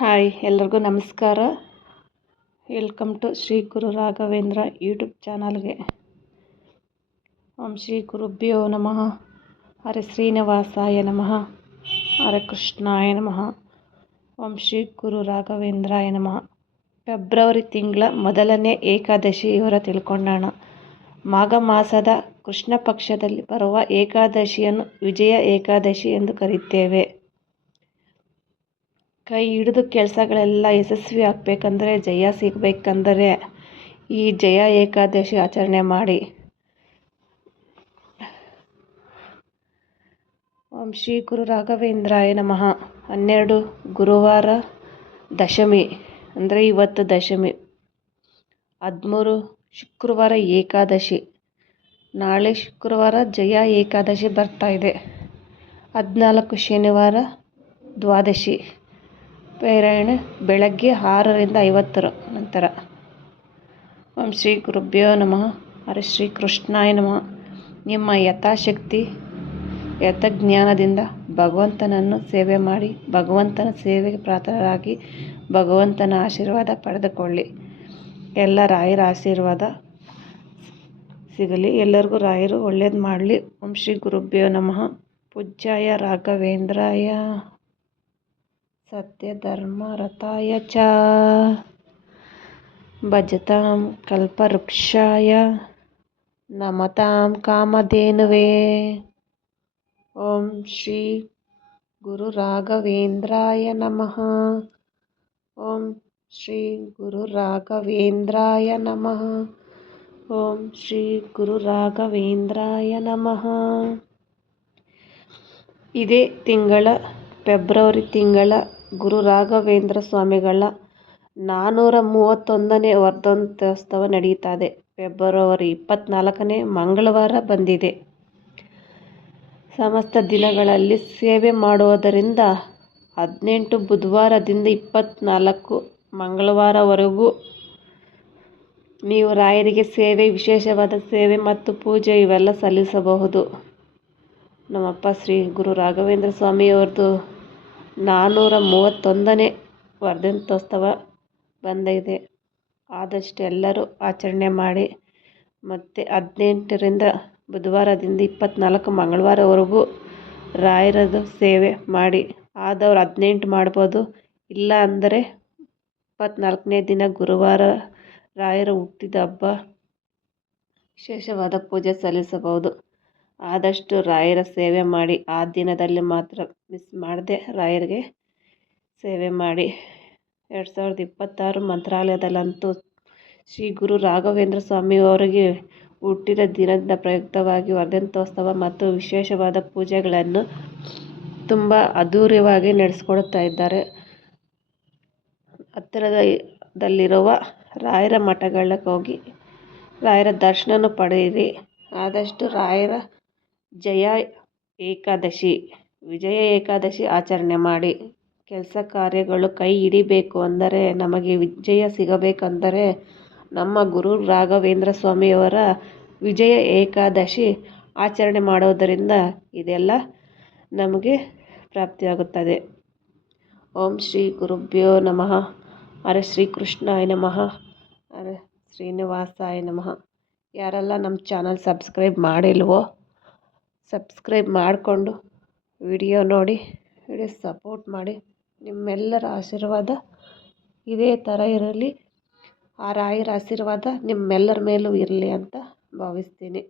Hi ಎಲ್ಲರಿಗೂ ನಮಸ್ಕಾರ. Welcome to Shri Guru Raghavendra YouTube ಚಾನಲ್ಗೆ. ಓಂ ಶ್ರೀ ಗುರುಭ್ಯೋ ನಮಃ. ಹರೆ ಶ್ರೀನಿವಾಸಾಯ ನಮಃ. ಹರೆ ಕೃಷ್ಣಾಯ ನಮಃ. ಓಂ ಶ್ರೀ ಗುರು ರಾಘವೇಂದ್ರಾಯ ನಮಃ. ಫೆಬ್ರವರಿ ತಿಂಗಳ ಮೊದಲನೇ ಏಕಾದಶಿ ಇವರ ತಿಳ್ಕೊಂಡೋಣ. ಮಾಘ ಮಾಸದ ಕೃಷ್ಣ ಪಕ್ಷದಲ್ಲಿ ಬರುವ ಏಕಾದಶಿಯನ್ನು ವಿಜಯ ಏಕಾದಶಿ ಎಂದು ಕರೆಯುತ್ತೇವೆ ಕೈ ಹಿಡಿದು ಕೆಲಸಗಳೆಲ್ಲ ಯಶಸ್ವಿ ಆಗಬೇಕಂದ್ರೆ ಜಯ ಸಿಗಬೇಕಂದರೆ ಈ ಜಯ ಏಕಾದಶಿ ಆಚರಣೆ ಮಾಡಿ. ಓಂ ಶ್ರೀ ಗುರು ರಾಘವೇಂದ್ರಾಯ ನಮಃ. ಹನ್ನೆರಡು ಗುರುವಾರ ದಶಮಿ, ಅಂದರೆ ಇವತ್ತು ದಶಮಿ. ಹದಿಮೂರು ಶುಕ್ರವಾರ ಏಕಾದಶಿ. ನಾಳೆ ಶುಕ್ರವಾರ ಜಯ ಏಕಾದಶಿ ಬರ್ತಾ ಇದೆ. ಹದಿನಾಲ್ಕು ಶನಿವಾರ ದ್ವಾದಶಿ. ಪಾರಾಯಣ ಬೆಳಗ್ಗೆ ಆರರಿಂದ ಐವತ್ತರ ನಂತರ. ಓಂ ಶ್ರೀ ಗುರುಭ್ಯೋ ನಮಃ. ಹರಿ ಶ್ರೀ ಕೃಷ್ಣಾಯ ನಮಃ. ನಿಮ್ಮ ಯಥಾಶಕ್ತಿ, ಯಥಜ್ಞಾನದಿಂದ ಭಗವಂತನನ್ನು ಸೇವೆ ಮಾಡಿ, ಭಗವಂತನ ಸೇವೆಗೆ ಪ್ರಾರ್ಥನರಾಗಿ ಭಗವಂತನ ಆಶೀರ್ವಾದ ಪಡೆದುಕೊಳ್ಳಿ. ಎಲ್ಲ ರಾಯರ ಆಶೀರ್ವಾದ ಸಿಗಲಿ. ಎಲ್ಲರಿಗೂ ರಾಯರು ಒಳ್ಳೇದು ಮಾಡಲಿ. ಓಂ ಶ್ರೀ ಗುರುಭ್ಯೋ ನಮಃ. ಪೂಜ್ಯಾಯ ರಾಘವೇಂದ್ರಾಯ. सत्यधर्मरताय च भजतां कल्पवृक्षाय नमतां कामधेनुवे ॐ श्री गुरुराघवेन्द्राय नमः ॐ श्री गुरुराघवेन्द्राय नमः ॐ श्री ಗುರುರಾಘವೇಂದ್ರಾಯ ನಮಃ ಇದೇ ತಿಂಗಳ ಫೆಬ್ರವರಿ ತಿಂಗಳ ಗುರು ರಾಘವೇಂದ್ರ ಸ್ವಾಮಿಗಳ ನಾನ್ನೂರ ಮೂವತ್ತೊಂದನೇ ವರ್ಧಂತ್ಯೋತ್ಸವ ನಡೆಯುತ್ತದೆ ಫೆಬ್ರವರಿ ಇಪ್ಪತ್ತ್ನಾಲ್ಕನೇ ಮಂಗಳವಾರ ಬಂದಿದೆ. ಸಮಸ್ತ ದಿನಗಳಲ್ಲಿ ಸೇವೆ ಮಾಡುವುದರಿಂದ ಹದಿನೆಂಟು ಬುಧವಾರದಿಂದ ಇಪ್ಪತ್ತ್ನಾಲ್ಕು ಮಂಗಳವಾರವರೆಗೂ ನೀವು ರಾಯರಿಗೆ ಸೇವೆ, ವಿಶೇಷವಾದ ಸೇವೆ ಮತ್ತು ಪೂಜೆ ಇವೆಲ್ಲ ಸಲ್ಲಿಸಬಹುದು. ನಮ್ಮಪ್ಪ ಶ್ರೀ ಗುರು ರಾಘವೇಂದ್ರ ಸ್ವಾಮಿಯವ್ರದ್ದು ನಾನ್ನೂರ ಮೂವತ್ತೊಂದನೇ ವರ್ಧಂತ್ಯೋತ್ಸವ ಬಂದೈತೆ ಆದಷ್ಟು ಎಲ್ಲರೂ ಆಚರಣೆ ಮಾಡಿ ಮತ್ತು ಹದಿನೆಂಟರಿಂದ ಬುಧವಾರದಿಂದ ಇಪ್ಪತ್ತ್ನಾಲ್ಕು ಮಂಗಳವಾರವರೆಗೂ ರಾಯರದು ಸೇವೆ ಮಾಡಿ. ಆದವ್ರು ಹದಿನೆಂಟು ಮಾಡ್ಬೋದು. ಇಲ್ಲ ಅಂದರೆ ಇಪ್ಪತ್ತ್ನಾಲ್ಕನೇ ದಿನ ಗುರುವಾರ ರಾಯರ ಹುಟ್ಟಿದ ಹಬ್ಬ. ವಿಶೇಷವಾದ ಪೂಜೆ ಸಲ್ಲಿಸಬಹುದು. ಆದಷ್ಟು ರಾಯರ ಸೇವೆ ಮಾಡಿ ಆ ದಿನದಲ್ಲಿ ಮಾತ್ರ ಮಿಸ್ ಮಾಡದೆ ರಾಯರಿಗೆ ಸೇವೆ ಮಾಡಿ. ಎರಡು ಸಾವಿರದ ಇಪ್ಪತ್ತಾರು ಮಂತ್ರಾಲಯದಲ್ಲಂತೂ ಶ್ರೀ ಗುರು ರಾಘವೇಂದ್ರ ಸ್ವಾಮಿಯವರಿಗೆ ಹುಟ್ಟಿದ ದಿನದ ಪ್ರಯುಕ್ತವಾಗಿ ವರ್ಧಂತೋತ್ಸವ ಮತ್ತು ವಿಶೇಷವಾದ ಪೂಜೆಗಳನ್ನು ತುಂಬ ಅದ್ಧೂರಿಯಾಗಿ ನಡೆಸ್ಕೊಡುತ್ತಾ ಇದ್ದಾರೆ. ಹತ್ತಿರದಲ್ಲಿರುವ ರಾಯರ ಮಠಗಳಿಗೆ ಹೋಗಿ ರಾಯರ ದರ್ಶನ ಪಡೆಯಿರಿ. ಆದಷ್ಟು ರಾಯರ ಜಯ ಏಕಾದಶಿ, ವಿಜಯ ಏಕಾದಶಿ ಆಚರಣೆ ಮಾಡಿ ಕೆಲಸ ಕಾರ್ಯಗಳು ಕೈ ಹಿಡಿಬೇಕು ಅಂದರೆ ನಮಗೆ ವಿಜಯ ಸಿಗಬೇಕೆಂದರೆ ನಮ್ಮ ಗುರು ರಾಘವೇಂದ್ರ ಸ್ವಾಮಿಯವರ ವಿಜಯ ಏಕಾದಶಿ ಆಚರಣೆ ಮಾಡೋದರಿಂದ ಇದೆಲ್ಲ ನಮಗೆ ಪ್ರಾಪ್ತಿಯಾಗುತ್ತದೆ. ಓಂ ಶ್ರೀ ಗುರುಭ್ಯೋ ನಮಃ. ಅರೆ ಶ್ರೀ ಕೃಷ್ಣಾಯ ನಮಃ. ಅರೆ ಶ್ರೀನಿವಾಸಾಯ ನಮಃ. ಯಾರೆಲ್ಲ ನಮ್ಮ ಚಾನಲ್ ಸಬ್ಸ್ಕ್ರೈಬ್ ಮಾಡಿಲ್ವೋ ಸಬ್ಸ್ಕ್ರೈಬ್ ಮಾಡಿಕೊಂಡು ವಿಡಿಯೋ ನೋಡಿ ವಿಡಿಯೋ ಸಪೋರ್ಟ್ ಮಾಡಿ. ನಿಮ್ಮೆಲ್ಲರ ಆಶೀರ್ವಾದ ಇದೇ ಥರ ಇರಲಿ. ಆ ರಾಯರ ಆಶೀರ್ವಾದ ನಿಮ್ಮೆಲ್ಲರ ಮೇಲೂ ಇರಲಿ ಅಂತ ಭಾವಿಸ್ತೀನಿ.